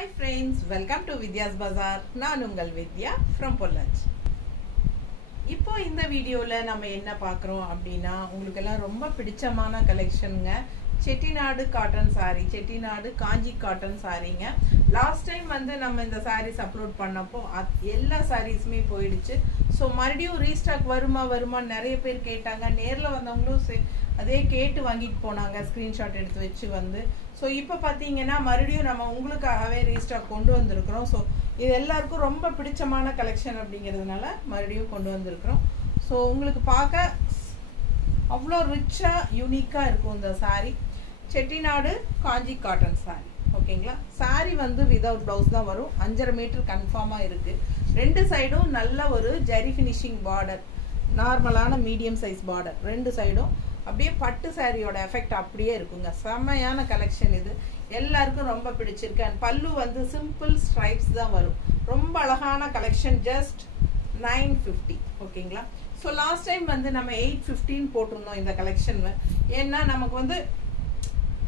Hi friends, welcome to Vidya's Bazaar. நான் உங்கள் வித்யா from Pollachi. இப்போ இந்த வீடியோல நம்ம என்ன பார்க்கறோம் அப்படினா உங்களுக்கு எல்லாம் ரொம்ப பிடிச்சமான கலெக்ஷன்ங்க. செட்டிநாடு காட்டன் saree, செட்டிநாடு காஞ்சி காட்டன் சாரீங்க. லாஸ்ட் டைம் வந்து நம்ம இந்த sarees அப்லோட் பண்ணப்போ எல்லா sareesமே போயிடுச்சு. சோ மறுபடியும் ரீஸ்டாக் வருமா நிறைய பேர் கேட்டாங்க. நேர்ல வந்தவங்களும் அதே கேட்டு வாங்கிட்டு போனாங்க, ஸ்கிரீன்ஷாட் எடுத்து வச்சு வந்து. ஸோ இப்போ பார்த்தீங்கன்னா மறுபடியும் நம்ம உங்களுக்காகவே ரீஸ்டாக் கொண்டு வந்திருக்கிறோம். ஸோ இது எல்லாருக்கும் ரொம்ப பிடிச்சமான கலெக்ஷன் அப்படிங்கிறதுனால மறுபடியும் கொண்டு வந்திருக்கிறோம். ஸோ உங்களுக்கு பார்க்க அவ்வளோ ரிச்சாக யூனிக்காக இருக்கும் இந்த சாரீ. செட்டிநாடு காஞ்சி காட்டன் சாரீ. ஓகேங்களா? சாரீ வந்து விதவுட் ப்ளவுஸ் தான் வரும். 5.5 மீட்டர் கன்ஃபார்மாக இருக்குது. ரெண்டு சைடும் நல்ல ஒரு ஜரி ஃபினிஷிங் பார்டர், நார்மலான மீடியம் சைஸ் பார்டர். ரெண்டு சைடும் அப்படியே பட்டு சாரியோட எஃபெக்ட் அப்படியே இருக்குங்க. செம்மையான கலெக்ஷன் இது, எல்லாருக்கும் ரொம்ப பிடிச்சிருக்கு. அண்ட் பல்லு வந்து சிம்பிள் ஸ்ட்ரைப்ஸ் தான் வரும். ரொம்ப அழகான கலெக்ஷன். ஜஸ்ட் 950. ஓகேங்களா? ஸோ லாஸ்ட் டைம் வந்து நம்ம 815 போட்டிருந்தோம் இந்த கலெக்ஷன். ஏன்னா நமக்கு வந்து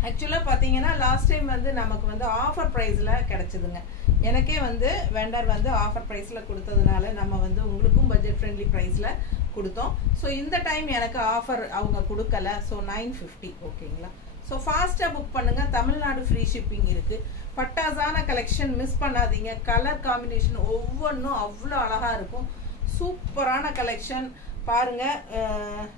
ஆக்சுவலாக பார்த்தீங்கன்னா லாஸ்ட் டைம் வந்து நமக்கு வந்து ஆஃபர் ப்ரைஸில் கிடச்சிதுங்க. எனக்கே வந்து வெண்டர் வந்து ஆஃபர் ப்ரைஸில் கொடுத்ததுனால நம்ம வந்து உங்களுக்கும் பட்ஜெட் ஃப்ரெண்ட்லி ப்ரைஸில் கொடுத்தோம். ஸோ இந்த டைம் எனக்கு ஆஃபர் அவங்க கொடுக்கல. ஸோ 950. ஓகேங்களா? ஸோ ஃபாஸ்ட்டாக புக் பண்ணுங்கள். தமிழ்நாடு ஃப்ரீ ஷிப்பிங் இருக்குது. பட்டாசான கலெக்ஷன் மிஸ் பண்ணாதீங்க. கலர் காம்பினேஷன் ஒவ்வொன்றும் அவ்வளோ அழகாக இருக்கும். சூப்பரான கலெக்ஷன் பாருங்க.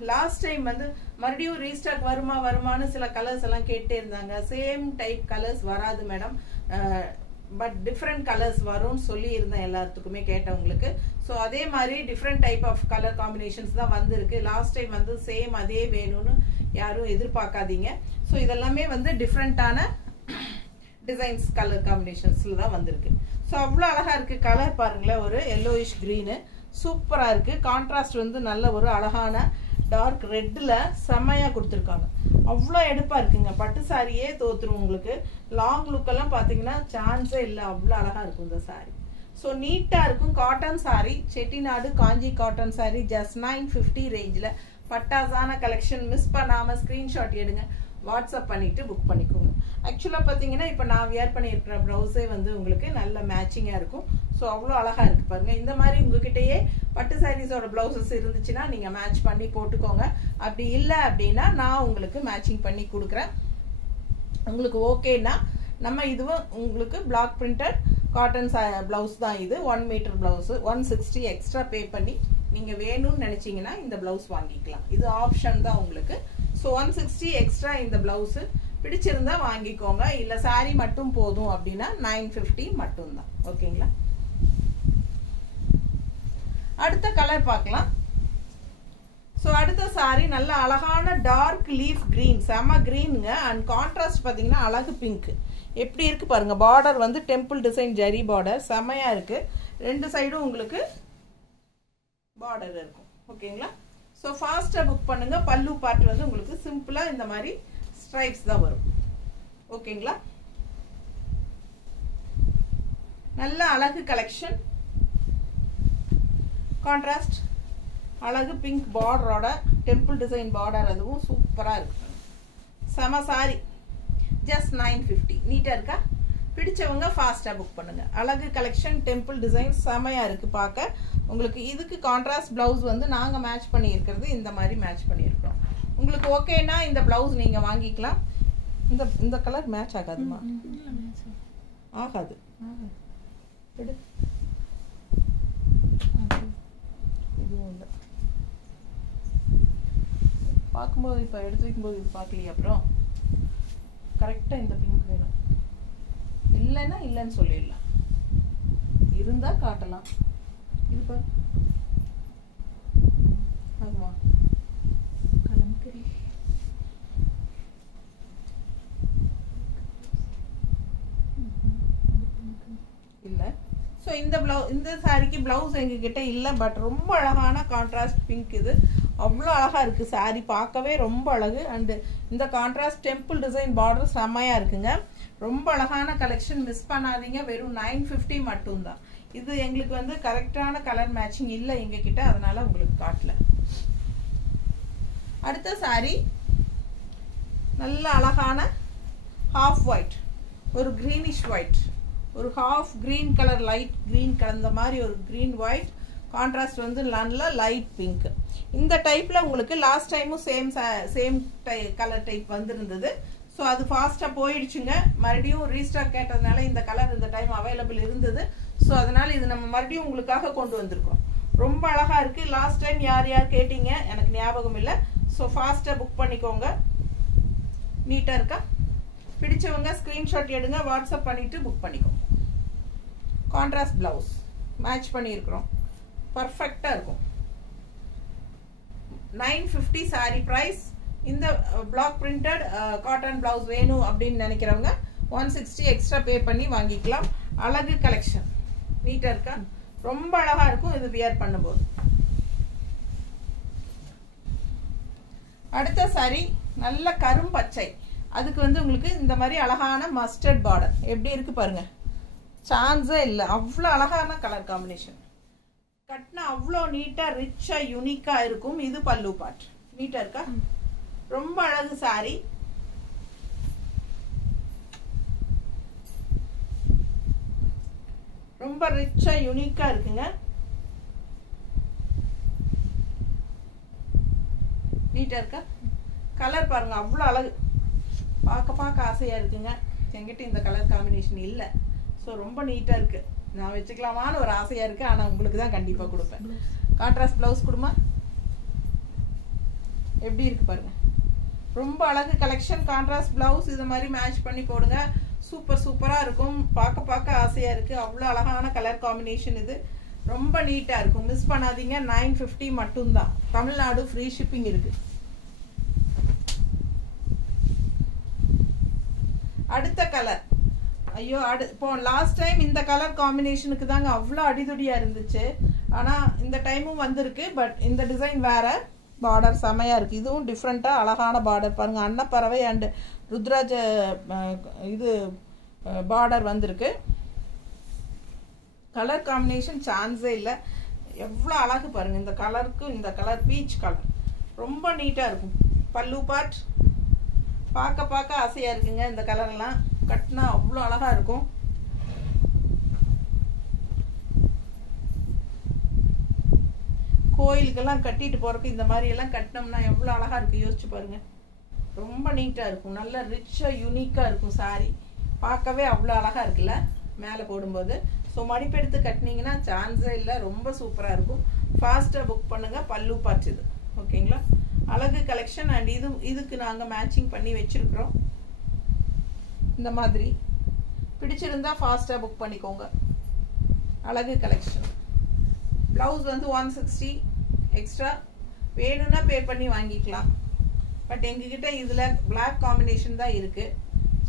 லாஸ்ட் டைம் வந்து மறுபடியும் ரீஸ்டாக் வருமானு சில கலர்ஸ் எல்லாம் கேட்டே இருந்தாங்க. சேம் டைப் கலர்ஸ் வராது மேடம், பட் டிஃப்ரெண்ட் கலர்ஸ் வரும்னு சொல்லி இருந்தேன் எல்லாத்துக்குமே கேட்டவங்களுக்கு. ஸோ அதே மாதிரி different type of colour combinations தான் வந்திருக்கு. லாஸ்ட் டைம் வந்து சேம் அதே வேணும்னு யாரும் எதிர்பார்க்காதீங்க. ஸோ இதெல்லாமே வந்து டிஃப்ரெண்ட்டான டிசைன்ஸ் கலர் காம்பினேஷன்ஸில் தான் வந்திருக்கு. ஸோ அவ்வளோ அழகாக இருக்குது. கலர் பாருங்களேன், ஒரு எல்லோயிஷ் க்ரீனு சூப்பராக இருக்குது. கான்ட்ராஸ்ட் வந்து நல்ல ஒரு அழகான டார்க் ரெட்டில் செம்மையாக கொடுத்துருக்காங்க. அவ்வளோ எடுப்பாக இருக்குங்க. பட்டு சாரியே தோற்றுரும் உங்களுக்கு. லாங் லுக்கெல்லாம் பார்த்தீங்கன்னா சான்ஸே இல்லை, அவ்வளோ அழகாக இருக்கும் இந்த சாரி. ஸோ நீட்டாக இருக்கும். காட்டன் சாரி, செட்டிநாடு காஞ்சி காட்டன் சாரி, ஜஸ்ட் 950 ரேஞ்சில் பட்டாசான கலெக்ஷன். மிஸ் பண்ணாமல் ஸ்க்ரீன்ஷாட் எடுங்க, வாட்ஸ்அப் பண்ணிவிட்டு புக் பண்ணிக்கோங்க. ஆக்சுவலாக பார்த்தீங்கன்னா இப்போ நான் வியர் பண்ணியிருக்கிற ப்ளவுஸே வந்து உங்களுக்கு நல்ல மேட்சிங்காக இருக்கும். ஸோ அவ்வளோ அழகாக இருக்குது பாருங்கள். இந்த மாதிரி உங்ககிட்டயே பட்டு சாரீஸோட ப்ளவுசஸ் இருந்துச்சுன்னா நீங்கள் மேட்ச் பண்ணி போட்டுக்கோங்க. அப்படி இல்லை அப்படின்னா நான் உங்களுக்கு மேட்சிங் பண்ணி கொடுக்குறேன். உங்களுக்கு ஓகேன்னா நம்ம இதுவும் உங்களுக்கு பிளாக் பிரிண்டட் காட்டன் ப்ளவுஸ் தான் இது. 1 மீட்டர் ப்ளவுஸு 160 எக்ஸ்ட்ரா பே பண்ணி நீங்கள் வேணும்னு நினச்சிங்கன்னா இந்த ப்ளவுஸ் வாங்கிக்கலாம். இது ஆப்ஷன் தான் உங்களுக்கு. ஸோ 160 எக்ஸ்ட்ரா இந்த ப்ளவுஸு பிடிச்சிருந்தா வாங்கிக்கோங்க. இல்லை சாரீ மட்டும் போதும் அப்படின்னா 950 மட்டும்தான். ஓகேங்களா? அடுத்த கலர் பார்க்கலாம். ஸோ அடுத்த சாரீ நல்ல அழகான டார்க் லீஃப் கிரீன், செம கிரீனுங்க. அண்ட் கான்ட்ராஸ்ட் பார்த்தீங்கன்னா அழகு பிங்க். எப்படி இருக்கு பாருங்க. பார்டர் வந்து டெம்பிள் டிசைன் ஜரி பார்டர், செமையா இருக்கு. ரெண்டு சைடும் உங்களுக்கு பார்டர் இருக்கும். ஓகேங்களா? ஸோ ஃபாஸ்ட்டாக புக் பண்ணுங்க. பல்லு பார்ட் வந்து உங்களுக்கு சிம்பிளாக இந்த மாதிரி ஸ்ட்ரைப்ஸ் தான் வரும். ஓகேங்களா? நல்ல அழகு கலெக்ஷன். கான்ட்ராஸ்ட் அழகு பிங்க் பார்டரோட டெம்பிள் டிசைன் பார்டர், அதுவும் சூப்பராக இருக்கு. செம சாரி. ஜஸ்ட் 950. நீட்டாக இருக்கா? பிடிச்சவங்க ஃபாஸ்ட்டாக புக் பண்ணுங்க. அழகு கலெக்ஷன், டெம்பிள் டிசைன் செமையாக இருக்குது பார்க்க. உங்களுக்கு இதுக்கு கான்ட்ராஸ்ட் ப்ளவுஸ் வந்து நாங்கள் மேட்ச் பண்ணியிருக்கிறது இந்த மாதிரி மேட்ச் பண்ணியிருக்கிறோம். உங்களுக்கு ஓகேன்னா இந்த ப்ளவுஸ் நீங்கள் வாங்கிக்கலாம். இந்த கலர் மேட்ச் ஆகாதுமா? ஆகாது. இதுவும் இல்லை. பார்க்கும்போது இப்போ எடுத்து வைக்கும்போது இது பார்க்கலையே. அப்புறம் கரெக்டாக இந்த பிங்க் வேணும். இல்லைன்னா இல்லைன்னு சொல்லிடலாம். இருந்தால் காட்டலாம். இது பாரு ஆகுமா? இல்லை. ஸோ இந்த சாரிக்கு ப்ளவுஸ் எங்ககிட்ட இல்லை, பட் ரொம்ப அழகான கான்ட்ராஸ்ட் பிங்க். இது அவ்வளோ அழகாக இருக்குது. சாரி பார்க்கவே ரொம்ப அழகு. அண்டு இந்த கான்ட்ராஸ்ட் டெம்பிள் டிசைன் பார்டர் செம்மையாக இருக்குங்க. ரொம்ப அழகான கலெக்ஷன். மிஸ் பண்ணாதீங்க. வெறும் 950 மட்டும்தான். இது எங்களுக்கு வந்து கரெக்டான கலர் மேட்சிங் இல்லை எங்ககிட்ட, அதனால உங்களுக்கு காட்டல. அடுத்த சாரி நல்ல அழகான ஹாஃப் ஒயிட், ஒரு கிரீனிஷ் ஒயிட். ஒரு half green color light green கலந்த மாதிரி ஒரு green white கான்ட்ராஸ்ட் வந்து நல்ல லைட் பிங்க் இந்த டைப்ல உங்களுக்கு லாஸ்ட் டைமும் சேம் கலர் டைப் வந்திருந்தது ஸோ அது ஃபாஸ்ட்டாக போயிடுச்சுங்க மறுபடியும் ரீஸ்டாக் கேட்டதுனால இந்த கலர் இந்த டைம் அவைலபிள் இருந்தது ஸோ அதனால இது நம்ம மறுபடியும் உங்களுக்காக கொண்டு வந்திருக்கோம் ரொம்ப அழகா இருக்கு லாஸ்ட் டைம் யார் யார் கேட்டீங்க எனக்கு ஞாபகம் இல்லை ஸோ ஃபாஸ்ட்டாக புக் பண்ணிக்கோங்க நீட்டாக இருக்கா பிடிச்சவங்க ஸ்க்ரீன்ஷாட் எடுங்க வாட்ஸ்அப் பண்ணிட்டு புக் பண்ணிக்கோங்க கான்ட்ராஸ்ட் பிளவுஸ் மேட்ச் பண்ணியிருக்கிறோம் பர்ஃபெக்டா இருக்கும் 950 saree price இந்த பிளாக் பிரிண்டட் காட்டன் பிளவுஸ் வேணும் அப்படின்னு நினைக்கிறவங்க 160 எக்ஸ்ட்ரா பே பண்ணி வாங்கிக்கலாம் அழகு கலெக்ஷன் நீட்டா இருக்கா ரொம்ப அழகா இருக்கும் இது வியர் பண்ணும்போது அடுத்த saree நல்ல கரும்பச்சை அதுக்கு வந்து உங்களுக்கு இந்த மாதிரி அழகான மஸ்டர்ட் பார்டர் எப்படி இருக்கு பாருங்க சான்ஸே இல்லை அவ்வளோ அழகான கலர் காம்பினேஷன் கட்னா அவ்வளோ நீட்டா ரிச்சா யூனிக்கா இருக்கும் இது பல்லு பார்ட் நீட்டா இருக்கா ரொம்ப அழகு சாரி ரொம்ப ரிச்சா யூனிக்கா இருக்குங்க நீட்டா இருக்கா கலர் பாருங்க அவ்வளோ அழகு பார்க்க ஆசையா இருக்குங்க என்கிட்ட இந்த கலர் காம்பினேஷன் இல்லை ஸோ ரொம்ப நீட்டா இருக்கு நான் வச்சுக்கலாமான்னு ஒரு ஆசையா இருக்கு ஆனா உங்களுக்கு தான் கண்டிப்பா கொடுப்பேன் கான்ட்ராஸ்ட் பிளவுஸ் கொடுமா எப்படி இருக்கு பாருங்க ரொம்ப அழகு கலெக்ஷன் கான்ட்ராஸ்ட் பிளவுஸ் இது மாதிரி மேட்ச் பண்ணி போடுங்க சூப்பரா இருக்கும் பார்க்க ஆசையா இருக்கு அவ்வளோ அழகான கலர் காம்பினேஷன் இது ரொம்ப நீட்டா இருக்கும் மிஸ் பண்ணாதீங்க 950 மட்டும்தான் தமிழ்நாடு ஃப்ரீ ஷிப்பிங் இருக்கு அடுத்த கலர் ஐயோ இப்போ லாஸ்ட் டைம் இந்த கலர் காம்பினேஷனுக்கு தாங்க அவ்வளோ அடிதுடியா இருந்துச்சு ஆனா இந்த டைமும் வந்திருக்கு பட் இந்த டிசைன் வேற பார்டர் செமையா இருக்கு இதுவும் டிஃப்ரெண்டா அழகான பார்டர் பாருங்க அன்னப்பறவை அண்ட் ருத்ராஜ இது பார்டர் வந்திருக்கு கலர் காம்பினேஷன் சான்ஸே இல்லை எவ்வளோ அழகு பாருங்க இந்த கலருக்கு இந்த கலர் பீச் கலர் ரொம்ப நீட்டா இருக்கும் பல்லு பார்ட் பார்க்க ஆசையா இருக்குங்க இந்த கலர்லாம் கட்டினா அவ்வளோ அழகா இருக்கும் கோயிலுக்கெல்லாம் கட்டிட்டு போறதுக்கு இந்த மாதிரி எல்லாம் கட்டினோம்னா எவ்வளோ அழகா இருக்கு யோசிச்சு பாருங்க ரொம்ப நீட்டா இருக்கும் நல்ல ரிச்சா யூனிக்கா இருக்கும் சாரி பார்க்கவே அவ்வளோ அழகா இருக்குல்ல மேலே போடும்போது ஸோ மடிப்பெடுத்து கட்டினீங்கன்னா சான்ஸே இல்லை ரொம்ப சூப்பரா இருக்கும் ஃபாஸ்டா புக் பண்ணுங்க பல்லு பார்ட் இது ஓகேங்களா அழகு கலெக்ஷன் அண்ட் இதுக்கு நாங்க மேட்சிங் பண்ணி வச்சிருக்கிறோம் இந்த மாதிரி பிடிச்சிருந்தா ஃபாஸ்டா புக் பண்ணிக்கோங்க அழகு கலெக்ஷன் பிளவுஸ் வந்து 160 எக்ஸ்ட்ரா வேணும்னா பே பண்ணி வாங்கிக்கலாம் பட் எங்ககிட்ட இதுல பிளாக் காம்பினேஷன் தான் இருக்கு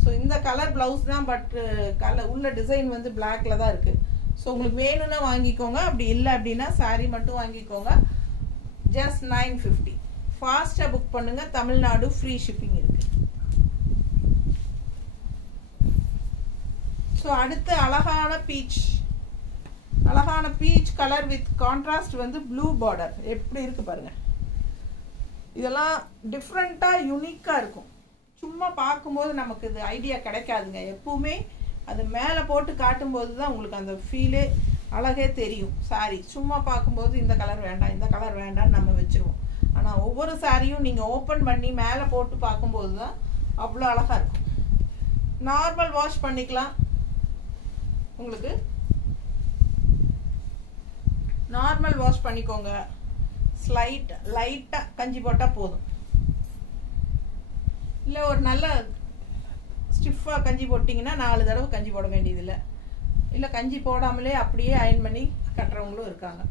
ஸோ இந்த கலர் பிளவுஸ் தான் பட் கலர் உள்ள டிசைன் வந்து பிளாக்ல தான் இருக்கு ஸோ உங்களுக்கு வேணும்னா வாங்கிக்கோங்க அப்படி இல்லை அப்படின்னா சாரி மட்டும் வாங்கிக்கோங்க ஜஸ்ட் 950 ஃபாஸ்டா புக் பண்ணுங்க தமிழ்நாடு ஃப்ரீ ஷிப்பிங் இருக்கு ஸோ அடுத்து அழகான பீச் கலர் வித் கான்ட்ராஸ்ட் வந்து ப்ளூ பார்டர் எப்படி இருக்கு பாருங்க இதெல்லாம் டிஃப்ரெண்டா யூனிக்கா இருக்கும் சும்மா பார்க்கும்போது நமக்கு இது ஐடியா கிடைக்காதுங்க எப்பவுமே அது மேலே போட்டு காட்டும்போது தான் உங்களுக்கு அந்த ஃபீலே அழகே தெரியும் சாரி சும்மா பார்க்கும்போது இந்த கலர் வேண்டாம் நம்ம வச்சிருவோம் ஆனா ஒவ்வொரு சாரியும் நீங்க ஓபன் பண்ணி மேலே போட்டு பார்க்கும்போது தான் அவ்வளோ அழகா இருக்கும் நார்மல் வாஷ் பண்ணிக்கலாம் உங்களுக்கு நார்மல் வாஷ் பண்ணிக்கோங்க லைட்டா கஞ்சி போட்டா போதும் இல்ல ஒரு நல்ல ஸ்டிஃபா கஞ்சி போட்டீங்கன்னா 4 தடவை கஞ்சி போட வேண்டியதில்லை இல்ல கஞ்சி போடாமலே அப்படியே அயன் பண்ணி கட்டுறவங்களும் இருக்காங்க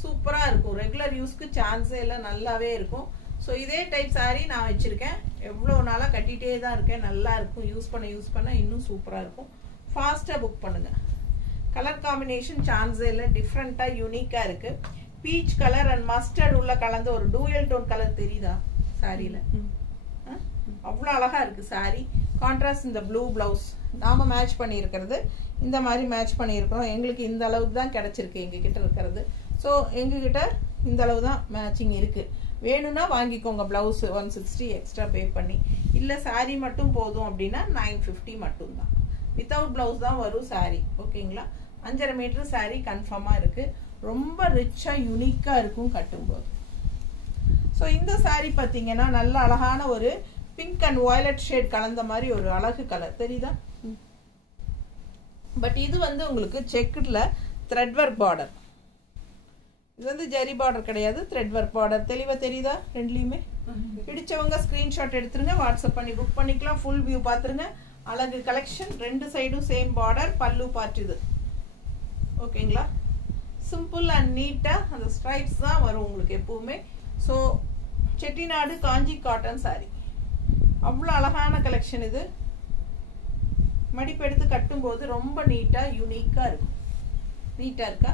சூப்பரா இருக்கும் ரெகுலர் யூஸ்க்கு சான்ஸே இல்லை நல்லாவே இருக்கும் ஸோ இதே டைப் சாரி நான் வச்சிருக்கேன் எவ்வளோ நாளாக கட்டிகிட்டே தான் இருக்கேன் நல்லா இருக்கும் யூஸ் பண்ண இன்னும் சூப்பராக இருக்கும் ஃபாஸ்ட்டாக புக் பண்ணுங்க கலர் காம்பினேஷன் சான்ஸே இல்லை டிஃப்ரெண்ட்டாக யூனிக்காக இருக்கு பீச் கலர் அண்ட் மஸ்டர்ட் உள்ள கலந்த ஒரு டூயல் டோன் கலர் தெரியுதா சாரியில் அவ்வளோ அழகா இருக்கு சாரி கான்ட்ராஸ்ட் இந்த ப்ளூ பிளவுஸ் நாம மேட்ச் பண்ணியிருக்கிறது இந்த மாதிரி மேட்ச் பண்ணியிருக்கிறோம் எங்களுக்கு இந்த அளவுக்கு தான் கிடைச்சிருக்கு எங்ககிட்ட இருக்கிறது ஸோ எங்ககிட்ட இந்த அளவு தான் மேட்சிங் இருக்கு வேணும்னா வாங்கிக்கோங்க பிளவுஸ் 160 எக்ஸ்ட்ரா பே பண்ணி இல்லை சாரி மட்டும் போதும் அப்படின்னா 950 மட்டும்தான் வித்தவுட் ப்ளவுஸ் தான் வரும் saree. ஓகேங்களா? 5.5 மீட்டர் saree கன்ஃபார்மாக இருக்குது. ரொம்ப ரிச்சாக யூனிக்காக இருக்கும் கட்டும்போது. ஸோ இந்த saree பார்த்தீங்கன்னா நல்ல அழகான ஒரு பிங்க் அண்ட் வயலட் ஷேட் கலந்த மாதிரி ஒரு அழகு கலர் தெரியுதா? பட் இது வந்து உங்களுக்கு செக்குடில் த்ரெட் ஒர்க் பார்டர். இது வந்து ஜெரி பார்டர் கிடையாது, த்ரெட் ஒர்க் பார்டர். தெளிவாக தெரியுதா? ரெண்டுலேயுமே பிடிச்சவங்க ஸ்க்ரீன்ஷாட் எடுத்துருங்க, வாட்ஸ்அப் பண்ணி புக் பண்ணிக்கலாம். ஃபுல் வியூ பார்த்துருங்க. அழகு கலெக்ஷன். 2 சைடும் சேம் பார்டர். பல்லு பார்ட் இது. ஓகேங்களா? சிம்பிள் அண்ட் நீட்டாக அந்த ஸ்ட்ரைப்ஸ் தான் வரும் உங்களுக்கு எப்பவுமே. ஸோ செட்டிநாடு காஞ்சி காட்டன் saree அவ்வளோ அழகான கலெக்ஷன் இது. மடிப்பு எடுத்து கட்டும்போது ரொம்ப நீட்டாக யூனிக்காக இருக்கும். நீட்டாக இருக்கா?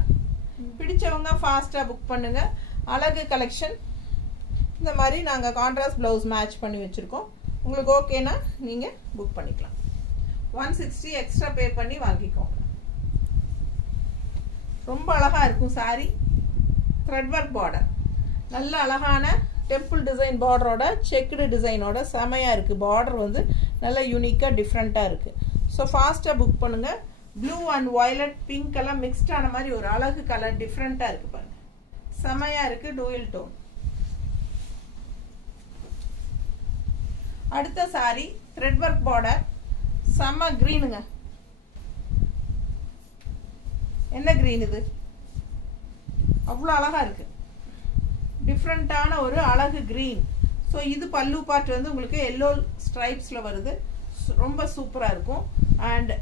பிடிச்சவங்க ஃபாஸ்ட்டாக புக் பண்ணுங்க. அழகு கலெக்ஷன். இந்த மாதிரி நாங்கள் கான்ட்ராஸ்ட் ப்ளவுஸ் மேட்ச் பண்ணி வச்சுருக்கோம். உங்களுக்கு ஓகேனா நீங்கள் புக் பண்ணிக்கலாம். 160 எக்ஸ்ட்ரா பே பண்ணி வாங்கிக்கோங்க. ரொம்ப அழகாக இருக்கும் saree. Thread work border. நல்ல அழகான டெம்பிள் டிசைன் பார்டரோட செக்குடு டிசைனோட செமையாக இருக்குது. பார்டர் வந்து நல்ல யூனிக்காக டிஃப்ரெண்ட்டாக இருக்குது. ஸோ ஃபாஸ்ட்டாக புக் பண்ணுங்கள். ப்ளூ அண்ட் வயலட் பிங்க் எல்லாம் மிக்ஸ்டான மாதிரி ஒரு அழகு கலர் டிஃப்ரெண்ட்டாக இருக்குது பாருங்கள். செமையாக இருக்குது. Dual tone. அடுத்த saree த்ரெட் ஒர்க் பார்டர். செம்ம க்ரீனுங்க. என்ன க்ரீன் இது? அவ்வளோ அழகாக இருக்குது. டிஃப்ரெண்ட்டான ஒரு அழகு க்ரீன். ஸோ இது பல்லு பார்ட் வந்து உங்களுக்கு எல்லோ ஸ்ட்ரைப்ஸில் வருது. ரொம்ப சூப்பராக இருக்கும். அண்ட்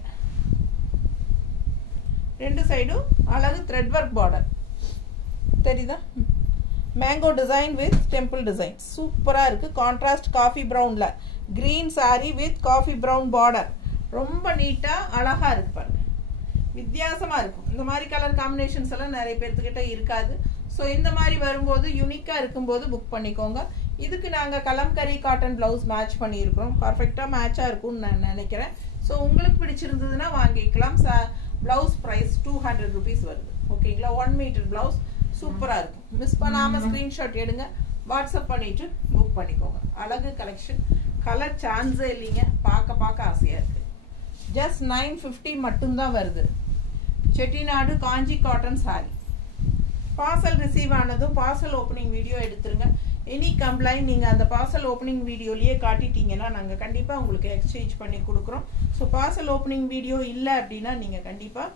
2 சைடும் அழகு த்ரெட் ஒர்க் பார்டர் தெரியுதா? Mango design with temple design சூப்பராக இருக்குது. கான்ட்ராஸ்ட் காஃபி ப்ரௌனில் green saree with coffee brown border. ரொம்ப நீட்டாக அழகாக இருக்குது பாருங்கள். வித்தியாசமாக இருக்கும். இந்த மாதிரி கலர் காம்பினேஷன்ஸ் எல்லாம் நிறைய பேர்த்துக்கிட்ட இருக்காது. ஸோ இந்த மாதிரி வரும்போது யூனிக்காக இருக்கும்போது புக் பண்ணிக்கோங்க. இதுக்கு நாங்கள் கலம்கரி காட்டன் ப்ளவுஸ் மேட்ச் பண்ணியிருக்கிறோம். பர்ஃபெக்டாக மேட்சாக இருக்கும்னு நான் நினைக்கிறேன். ஸோ உங்களுக்கு பிடிச்சிருந்ததுன்னா வாங்கிக்கலாம். ப்ளவுஸ் ப்ரைஸ் 200 rupees வருது. ஓகேங்களா? 1 மீட்டர் ப்ளவுஸ் சூப்பராக இருக்கும். மிஸ் பண்ணாமல் ஸ்க்ரீன்ஷாட் எடுங்க, வாட்ஸ்அப் பண்ணிவிட்டு புக் பண்ணிக்கோங்க. அழகு கலெக்ஷன். கலர் சான்ஸே இல்லைங்க. பார்க்க ஆசையாக இருக்குது. ஜஸ்ட் 950 மட்டும்தான் வருது. செட்டிநாடு காஞ்சி காட்டன் saree. பார்சல் ரிசீவ் ஆனதும் பார்சல் ஓப்பனிங் வீடியோ எடுத்துருங்க. எனி கம்ப்ளைண்ட் நீங்கள் அந்த பார்சல் ஓப்பனிங் வீடியோலேயே காட்டிட்டீங்கன்னா நாங்கள் கண்டிப்பாக உங்களுக்கு எக்ஸ்சேஞ்ச் பண்ணி கொடுக்குறோம். ஸோ பார்சல் ஓப்பனிங் வீடியோ இல்லை அப்படின்னா நீங்கள் கண்டிப்பாக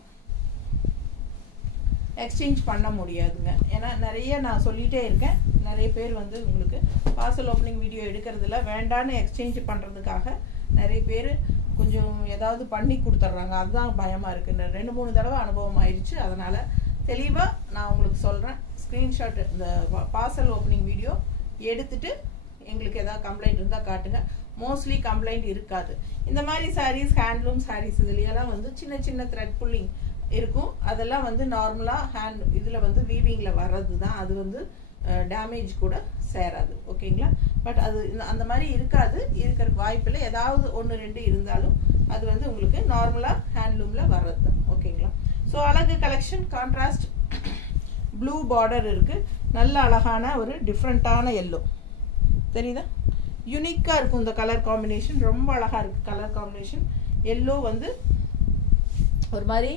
எக்ஸ்சேஞ்ச் பண்ண முடியாதுங்க. ஏன்னா நிறைய நான் சொல்லிகிட்டே இருக்கேன். நிறைய பேர் வந்து உங்களுக்கு பார்சல் ஓப்பனிங் வீடியோ எடுக்கிறதுல வேண்டான்னு எக்ஸ்சேஞ்ச் பண்ணுறதுக்காக நிறைய பேர் கொஞ்சம் ஏதாவது பண்ணி கொடுத்துட்றாங்க. அதுதான் பயமாக இருக்குது. 2-3 தடவை அனுபவம் ஆயிடுச்சு. அதனால் தெளிவாக நான் உங்களுக்கு சொல்கிறேன். ஸ்க்ரீன்ஷாட் இந்த பார்சல் ஓப்பனிங் வீடியோ எடுத்துட்டு எங்களுக்கு ஏதாவது கம்ப்ளைண்ட் இருந்தால் காட்டுங்க. மோஸ்ட்லி கம்ப்ளைண்ட் இருக்காது. இந்த மாதிரி சாரீஸ், ஹேண்ட்லூம் சாரீஸ் இதுலையெல்லாம் வந்து சின்ன சின்ன த்ரெட் புல்லிங் இருக்கும். அதெல்லாம் வந்து நார்மலாக இதில் வந்து வீவிங்கில் வர்றது தான். அது வந்து டேமேஜ் கூட சேராது. ஓகேங்களா? பட் அது அந்த மாதிரி இருக்காது. இருக்கிறதுக்கு வாய்ப்பில்லை. ஏதாவது 1-2 இருந்தாலும் அது வந்து உங்களுக்கு நார்மலாக ஹேண்ட்லூமில் வர்றது தான். ஓகேங்களா? ஸோ அழகு கலெக்ஷன். கான்ட்ராஸ்ட் ப்ளூ பார்டர் இருக்குது. நல்ல அழகான ஒரு டிஃப்ரெண்ட்டான எல்லோ தெரியுதா? யூனிக்காக இருக்கும் இந்த கலர் காம்பினேஷன். ரொம்ப அழகாக இருக்குது கலர் காம்பினேஷன். எல்லோ வந்து ஒரு மாதிரி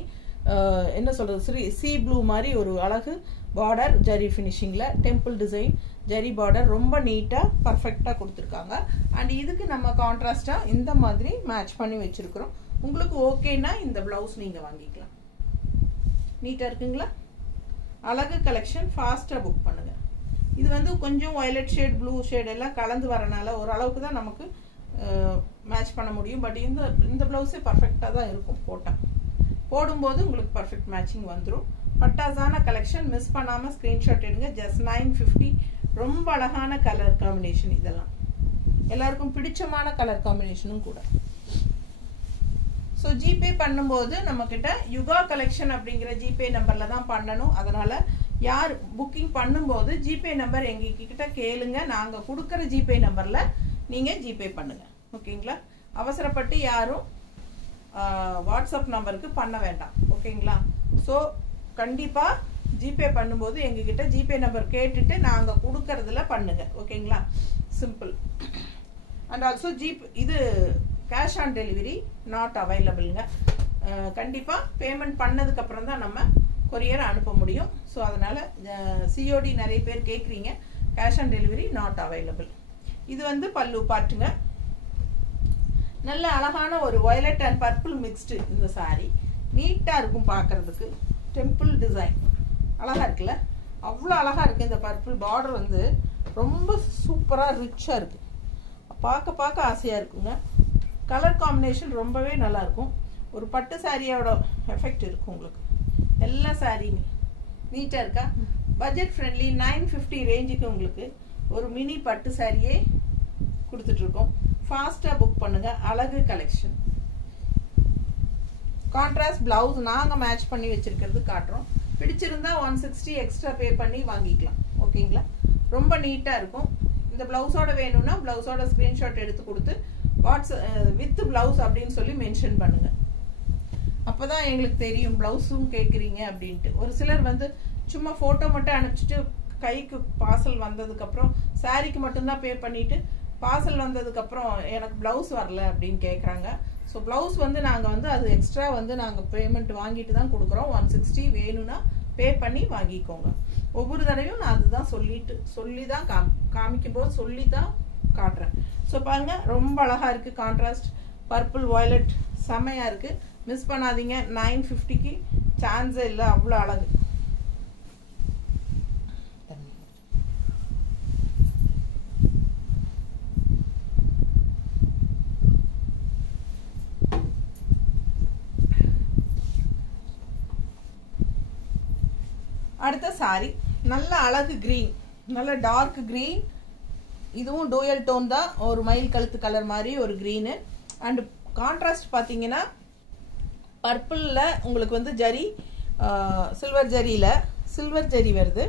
என்ன சொல்கிறது, சி ப்ளூ மாதிரி ஒரு அழகு பார்டர். ஜரி ஃபினிஷிங்கில் டெம்பிள் டிசைன் ஜரி பார்டர். ரொம்ப நீட்டாக பர்ஃபெக்டாக கொடுத்துருக்காங்க. அண்ட் இதுக்கு நம்ம கான்ட்ராஸ்டாக இந்த மாதிரி மேட்ச் பண்ணி வச்சுருக்குறோம். உங்களுக்கு ஓகேன்னா இந்த ப்ளவுஸ் நீங்கள் வாங்கிக்கலாம். நீட்டாக இருக்குங்களா? அழகு கலெக்ஷன். ஃபாஸ்ட்டாக புக் பண்ணுங்கள். இது வந்து கொஞ்சம் வயலட் ஷேட், ப்ளூ ஷேட் எல்லாம் கலந்து வரனால ஓரளவுக்கு தான் நமக்கு மேட்ச் பண்ண முடியும். பட் இந்த ப்ளவுஸே பர்ஃபெக்டாக தான் இருக்கும். போடும்போது உங்களுக்கு பர்ஃபெக்ட் மேட்சிங் வந்துடும். பட்டாசான கலெக்ஷன். மிஸ் பண்ணாமல் ஸ்க்ரீன்ஷாட் எடுங்க. ஜஸ்ட் 950. ரொம்ப அழகான கலர் காம்பினேஷன். இதெல்லாம் எல்லாருக்கும் பிடிச்சமான கலர் காம்பினேஷனும் கூட. ஸோ ஜிபே பண்ணும்போது நம்மக்கிட்ட யுகா கலெக்ஷன் அப்படிங்கிற ஜிபே நம்பரில் தான் பண்ணணும். அதனால் யார் புக்கிங் பண்ணும்போது ஜிபே நம்பர் எங்ககிட்ட கேளுங்க. நாங்கள் கொடுக்குற ஜிபே நம்பரில் நீங்கள் ஜிபே பண்ணுங்கள். ஓகேங்களா? அவசரப்பட்டு யாரும் வாட்ஸ்அப் நம்பருக்கு பண்ண வேண்டாம். ஓகேங்களா? ஸோ கண்டிப்பாக ஜிபே பண்ணும்போது எங்ககிட்ட ஜிபே நம்பர் கேட்டுட்டு நாங்கள் கொடுக்கறதுல பண்ணுங்க. ஓகேங்களா? சிம்பிள். அண்ட் ஆல்சோ இது கேஷ் ஆன் டெலிவரி நாட் அவைலபிள்ங்க. கண்டிப்பாக பேமெண்ட் பண்ணதுக்கப்புறம் தான் நம்ம கொரியர் அனுப்ப முடியும். ஸோ அதனால் சிஓடி நிறைய பேர் கேட்குறீங்க. Cash on delivery not available. இது வந்து பல்லு பாட்டுங்க. நல்ல அழகான ஒரு வயலட் அண்ட் பர்பிள் மிக்ஸ்டு இந்த சாரி. நீட்டாக இருக்கும் பார்க்குறதுக்கு. டெம்பிள் டிசைன் அழகாக இருக்குல்ல, அவ்வளோ அழகாக இருக்குது. இந்த பர்பிள் பார்டர் வந்து ரொம்ப சூப்பராக ரிச்சாக இருக்குது. பார்க்க பார்க்க ஆசையாக இருக்குங்க. கலர் காம்பினேஷன் ரொம்பவே நல்லாயிருக்கும். ஒரு பட்டு சாரியோட எஃபெக்ட் இருக்கும் உங்களுக்கு. எல்லா சாரியுமே நீட்டாக இருக்கா. பட்ஜெட் ஃப்ரெண்ட்லி 950 ரேஞ்சுக்கு உங்களுக்கு ஒரு மினி பட்டு சாரியே கொடுத்துட்ருக்கோம். ஃபாஸ்ட்டாக புக் பண்ணுங்கள். அழகு கலெக்ஷன். கான்ட்ராஸ்ட் ப்ளவுஸ் நாங்கள் மேட்ச் பண்ணி வச்சுருக்கிறது காட்டுறோம். பிடிச்சிருந்தா 160 எக்ஸ்ட்ரா பே பண்ணி வாங்கிக்கலாம். ஓகேங்களா. ரொம்ப நீட்டாக இருக்கும். இந்த ப்ளவுஸோட வேணும்னா ப்ளவுஸோட ஸ்க்ரீன்ஷாட் எடுத்து கொடுத்து வித் ப்ளவுஸ் அப்படின்னு சொல்லி மென்ஷன் பண்ணுங்கள். அப்போ தான் எங்களுக்கு தெரியும் ப்ளவுஸும் கேட்குறீங்க அப்படின்ட்டு. ஒரு சிலர் வந்து சும்மா ஃபோட்டோ மட்டும் அனுப்பிச்சிட்டு கைக்கு பார்சல் வந்ததுக்கப்புறம் சாரிக்கு மட்டும்தான் பே பண்ணிவிட்டு பார்சல் வந்ததுக்கப்புறம் எனக்கு ப்ளவுஸ் வரல அப்படின்னு கேட்குறாங்க. ஸோ ப்ளவுஸ் வந்து நாங்கள் வந்து அது எக்ஸ்ட்ரா வந்து நாங்கள் பேமெண்ட் வாங்கிட்டு தான் கொடுக்குறோம். 160 வேணும்னா பே பண்ணி வாங்கிக்கோங்க. ஒவ்வொரு தடவையும் நான் அதுதான் சொல்லி தான் காமிக்கும் போது சொல்லி தான் காட்டுறேன். ஸோ பாருங்கள், ரொம்ப அழகாக இருக்குது. கான்ட்ராஸ்ட் பர்பிள் வயலட் செம்மையாக இருக்குது. மிஸ் பண்ணாதீங்க. 950க்கு சான்ஸே இல்லை. அவ்வளோ அழகு. அடுத்த சாரி நல்ல அழகு கிரீன், நல்ல டார்க் கிரீன். இதுவும் டூயல் டோன் தான். ஒரு மயில் கழுத்து கலர் மாதிரி ஒரு கிரீனு. அண்ட் கான்ட்ராஸ்ட் பார்த்தீங்கன்னா பர்பிளில் உங்களுக்கு வந்து ஜரி, சில்வர் ஜரி வருது.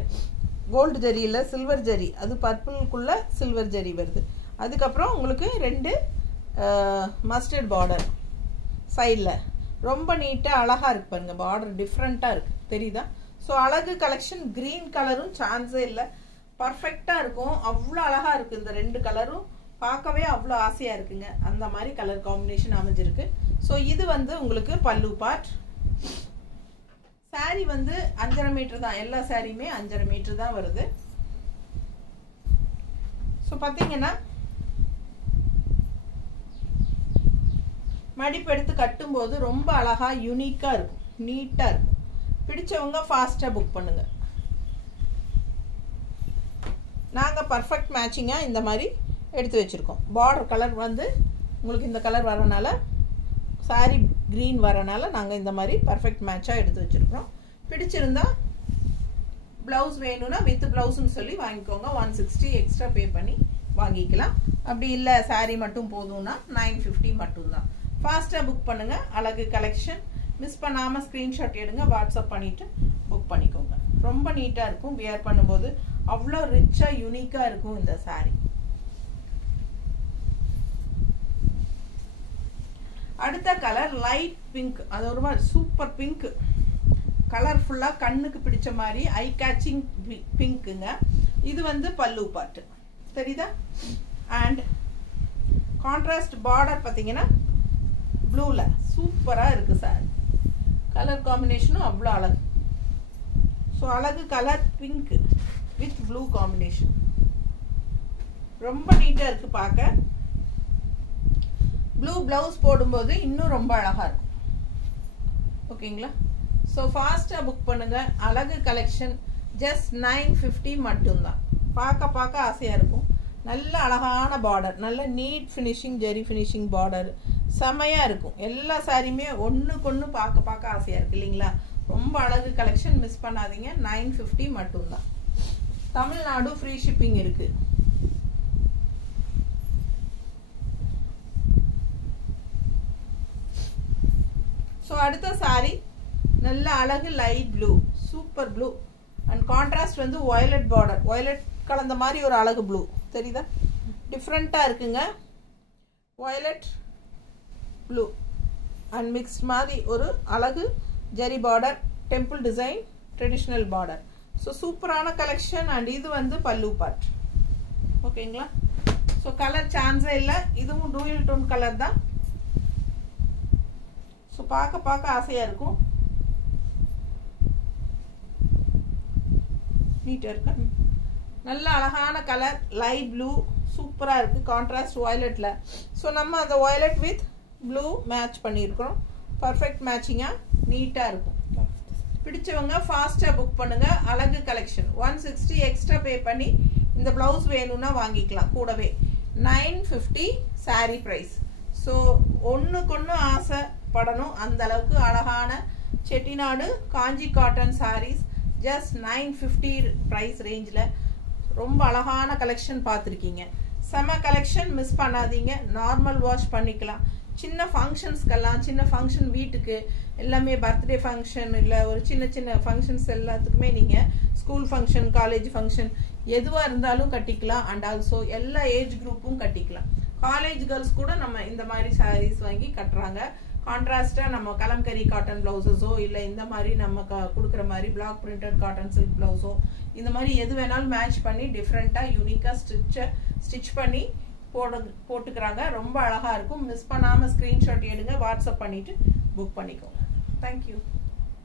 கோல்டு ஜரி இல்லை, சில்வர் ஜரி. அது பர்பிளுக்குள்ள சில்வர் ஜரி வருது. அதுக்கப்புறம் உங்களுக்கு 2 மஸ்டர்ட் பார்டர் சைடில். ரொம்ப நீட்டாக அழகாக இருக்கு பாருங்க. பார்டர் டிஃப்ரெண்ட்டாக இருக்குது, தெரியுதா. ஸோ அழகு கலெக்ஷன். க்ரீன் கலரும் சான்ஸே இல்லை, பர்ஃபெக்டாக இருக்கும். அவ்வளோ அழகாக இருக்குது. இந்த 2 கலரும் பார்க்கவே அவ்வளோ ஆசையாக இருக்குங்க. அந்த மாதிரி கலர் காம்பினேஷன் அமைஞ்சிருக்கு. ஸோ இது வந்து உங்களுக்கு பல்லு பார்ட். சாரி வந்து 5.5 மீட்டர் தான். எல்லா சாரியுமே 5.5 மீட்டர் தான் வருது. ஸோ பார்த்தீங்கன்னா மடிப்பு எடுத்து கட்டும்போது ரொம்ப அழகாக யூனிக்காக இருக்கும், நீட்டாக இருக்கும். பிடிச்சவங்க ஃபாஸ்ட்டாக புக் பண்ணுங்க. நாங்கள் பர்ஃபெக்ட் மேட்சிங்காக இந்த மாதிரி எடுத்து வச்சுருக்கோம். பார்டர் கலர் வந்து உங்களுக்கு இந்த கலர் வரனால, சாரி க்ரீன் வரனால நாங்கள் இந்த மாதிரி பர்ஃபெக்ட் மேட்சாக எடுத்து வச்சுருக்கிறோம். பிடிச்சிருந்தா ப்ளவுஸ் வேணும்னா வித் ப்ளவுஸ்ன்னு சொல்லி வாங்கிக்கோங்க. 160 எக்ஸ்ட்ரா பே பண்ணி வாங்கிக்கலாம். அப்படி இல்லை சாரி மட்டும் போதும்னா 950 மட்டும்தான். ஃபாஸ்ட்டாக புக் பண்ணுங்கள். அழகு கலெக்ஷன். மிஸ் பண்ணாமல் ஸ்க்ரீன்ஷாட் எடுங்க, வாட்ஸ்அப் பண்ணிவிட்டு புக் பண்ணிக்கோங்க. ரொம்ப நீட்டாக இருக்கும். வியர் பண்ணும்போது அவ்வளோ ரிச்சாக யூனிக்காக இருக்கும் இந்த சாரி. அடுத்த கலர் லைட் பிங்க். அது ஒரு மாதிரி சூப்பர் பிங்க். கலர்ஃபுல்லாக கண்ணுக்கு பிடிச்ச மாதிரி ஐ கேச்சிங் பிங்க்குங்க. இது வந்து பல்லு பாட்டு, தெரியுதா. அண்ட் கான்ட்ராஸ்ட் பார்டர் பார்த்தீங்கன்னா ப்ளூவில் சூப்பராக இருக்குது சார். கலர் காம்பினேஷனும் அவ்வளோ அழகு. ஸோ அழகு colour pink with blue combination. ரொம்ப நீட்டாக இருக்குது பார்க்க. ப்ளூ ப்ளவுஸ் போடும்போது இன்னும் ரொம்ப அழகாக இருக்கும். ஓகேங்களா. ஸோ ஃபாஸ்ட்டாக புக் பண்ணுங்கள். அழகு கலெக்ஷன் ஜஸ்ட் 950 மட்டும்தான். பார்க்க ஆசையாக இருக்கும். நல்ல அழகான பார்டர், நல்ல நீட் ஃபினிஷிங், ஜெரி ஃபினிஷிங் பார்டர் செமையாக இருக்கும். எல்லா சாரியுமே ஒன்றுக்கொன்று பார்க்க ஆசையாக இருக்குது இல்லைங்களா. ரொம்ப அழகு கலெக்ஷன். மிஸ் பண்ணாதீங்க. 950 மட்டும்தான். தமிழ்நாடு ஃப்ரீ ஷிப்பிங் இருக்குது. ஸோ அடுத்த சாரி நல்ல அழகு light blue, super blue. And contrast வந்து வயலட் பார்டர், வயலட் கலந்த மாதிரி ஒரு அழகு ப்ளூ, தெரியுதா. டிஃப்ரெண்ட்டாக இருக்குங்க. வயலட் ப்ளூ அண்ட் மிக்ஸ்ட் மாதிரி ஒரு அழகு zari border, temple design, traditional border. So சூப்பரான கலெக்ஷன். அண்ட் இது வந்து பல்லு பார்ட். ஓகேங்களா. ஸோ கலர் சான்ஸே இல்லை. இதுவும் டூயல் டோன் கலர் தான். ஸோ பார்க்க ஆசையாக இருக்கும். நீட்டாக இருக்கு. நல்ல அழகான கலர் லைட் ப்ளூ சூப்பராக இருக்குது. கான்ட்ராஸ்ட் வயலட்டில். ஸோ நம்ம அந்த வயலட் வித் ப்ளூ மேட்ச் பண்ணியிருக்கிறோம். பர்ஃபெக்ட் மேட்சிங்காக நீட்டாக இருக்கும். பிடிச்சவங்க ஃபாஸ்ட்டாக புக் பண்ணுங்கள். அழகு கலெக்ஷன் 160 எக்ஸ்ட்ரா பே பண்ணி இந்த ப்ளவுஸ் வேணும்னா வாங்கிக்கலாம். கூடவே 950 சாரீ ப்ரைஸ். ஸோ ஒன்றுக்கு ஒன்று ஆசைப்படணும். அந்த அளவுக்கு அழகான செட்டிநாடு காஞ்சி காட்டன் சாரீஸ் ஜஸ்ட் 950 ப்ரைஸ் ரேஞ்சில் ரொம்ப அழகான கலெக்ஷன் பார்த்துருக்கீங்க. செம கலெக்ஷன், மிஸ் பண்ணாதீங்க. நார்மல் வாஷ் பண்ணிக்கலாம். சின்ன ஃபங்க்ஷன்ஸ்க்கெல்லாம், சின்ன ஃபங்க்ஷன் வீட்டுக்கு எல்லாமே, பர்த்டே ஃபங்க்ஷன் இல்லை ஒரு சின்ன ஃபங்க்ஷன்ஸ் எல்லாத்துக்குமே நீங்கள் ஸ்கூல் ஃபங்க்ஷன், காலேஜ் ஃபங்க்ஷன் எதுவாக இருந்தாலும் கட்டிக்கலாம். அண்ட் ஆல்சோ எல்லா ஏஜ் குரூப்பும் கட்டிக்கலாம். காலேஜ் கேர்ள்ஸ் கூட நம்ம இந்த மாதிரி சாரீஸ் வாங்கி கட்டுறாங்க. கான்ட்ராஸ்டாக நம்ம கலம்கரி காட்டன் ப்ளவுஸஸோ இல்லை இந்த மாதிரி நம்ம கொடுக்குற மாதிரி பிளாக் பிரிண்டட் காட்டன் சில்க் ப்ளவுஸோ இந்த மாதிரி எது வேணாலும் மேட்ச் பண்ணி டிஃப்ரெண்ட்டாக யூனிக்காக ஸ்டிச் பண்ணி போட்டுக்கிறாங்க. ரொம்ப அழகாக இருக்கும். மிஸ் பண்ணாமல் ஸ்க்ரீன்ஷாட் எடுங்க, வாட்ஸ்அப் பண்ணிவிட்டு புக் பண்ணிக்கோங்க. தேங்க்யூ.